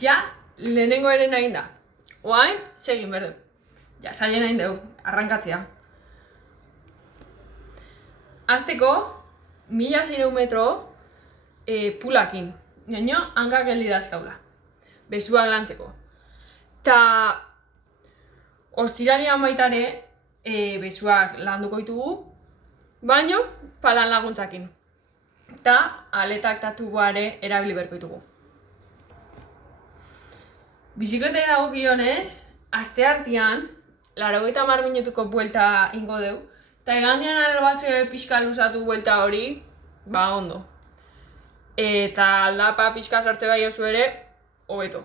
Ja, lehenengo eren nahi da. Oain, segin berdu. Ja, saien nahi dugu, arrankatzea. Azteko, 1600 metro pulakin. Nio, hankak geldi dazkaula. Besuak lantzeko. Ta, ostiralian baitare, besuak landuko ditugu, baino, palan laguntzakin. Ta, aletak eta tuboare erabili berko ditugu. Bizikletei dagokionez, asteartean, 80 minutuko buelta ingo deu, eta egandian albazue pixka luzatu buelta hori, ba ondo. Eta aldapa pixka sartze bai oso ere, hobeto.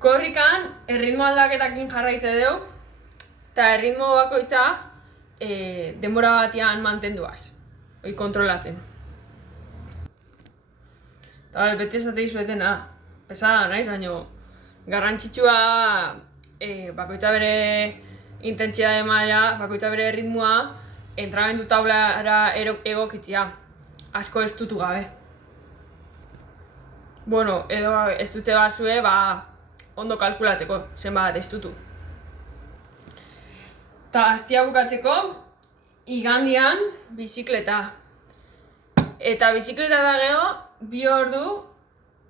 Korrikan, erritmo aldaketakin jarraitze deu, eta erritmo bakoitza denbora batean mantenduaz, hori kontrolatzen. Eta beti esate izuetena, pesada naiz, baina garrantzitsua bakoitza bere intentsitate maila, bakoitza bere ritmoa, entrenamendu taulara egokitzea, asko estutu gabe. Bueno, edo estutze bazue, ondo kalkulatzeko, zenbat estutu. Ta astia bukatzeko, igandian bizikleta. Eta bizikleta da gero, 2 ordu,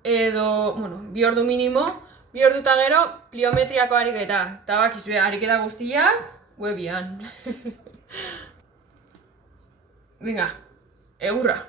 edo, bueno, 2 ordu minimo, 2 ordu eta gero pliometriako ariketa. Eta bakizue, ariketa guztiak, webian. Venga, egurra!